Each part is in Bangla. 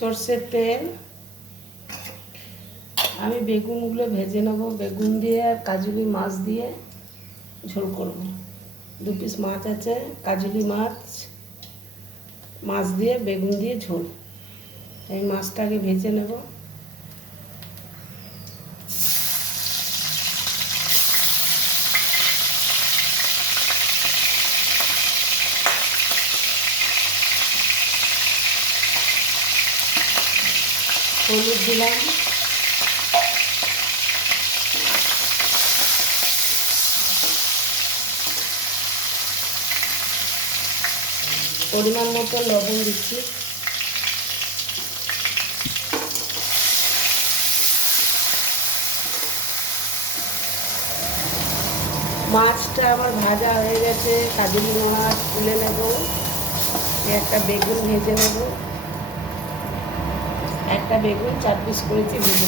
সর্ষের তেল। আমি বেগুনগুলো ভেজে নেব। বেগুন দিয়ে আর কাজুলি মাছ দিয়ে ঝোল করব। দু পিস মাছ আছে কাজুলি মাছ মাছ দিয়ে বেগুন দিয়ে ঝোল। এই মাছটাকে ভেজে নেব। হলুদ দিলাম। পরিমাণ মতো লবণ দিচ্ছি। মাছটা আমার ভাজা হয়ে গেছে কাজুলি মাছ তুলে নেব। একটা বেগুন ভেজে নেব। একটা বেগুন, চার পিস করেছি নেব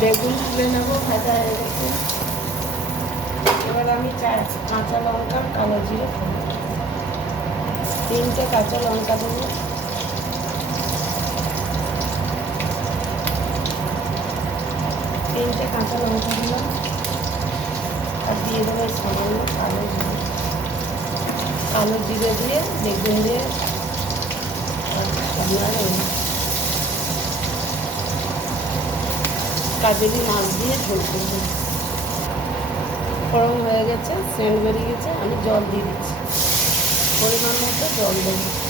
বেগুন তুলে নেব, ভাজা হয়ে গেছে। এবার আমি চার কাঁচা লঙ্কা, কালো জিরে তিনটে কাঁচা লঙ্কা দেবো। তিনটে কাঁচা লঙ্কা দিলাম আর দিয়ে দেবো সামান্য কালো জিরে। কালো জিরে দিয়ে বেগুন দিয়ে কাজেরি মাছ দিয়ে ঝোল গরম হয়ে গেছে সেন্ট বেরিয়ে গেছে, আমি জল দিয়ে দিচ্ছি। পরিমাণ মতো জল দেবো।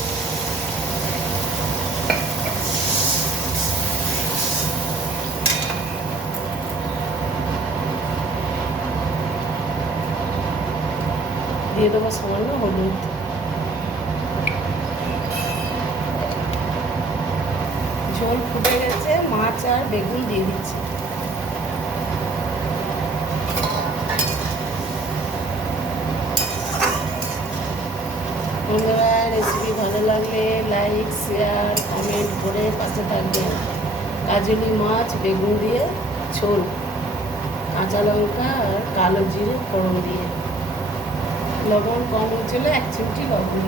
দিয়ে দেবো সামান্য হলুদ। ঝোল ফুটে গেছে, মাছ আর বেগুন দিয়ে দিচ্ছি। বন্ধুরা রেসিপি ভালো লাগলে লাইক শেয়ার কমেন্ট করে পাশে থাকবেন। কাজলি মাছ, বেগুন দিয়ে ঝোল, কাঁচা লঙ্কা আর কালো জিরে ফোড়ন দিয়ে। লবণ কম হচ্ছিল এক চিমটি লবণ।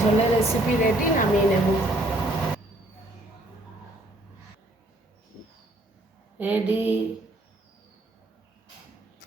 ঝোলের রেসিপি রেডি নামিয়ে নেব রেডি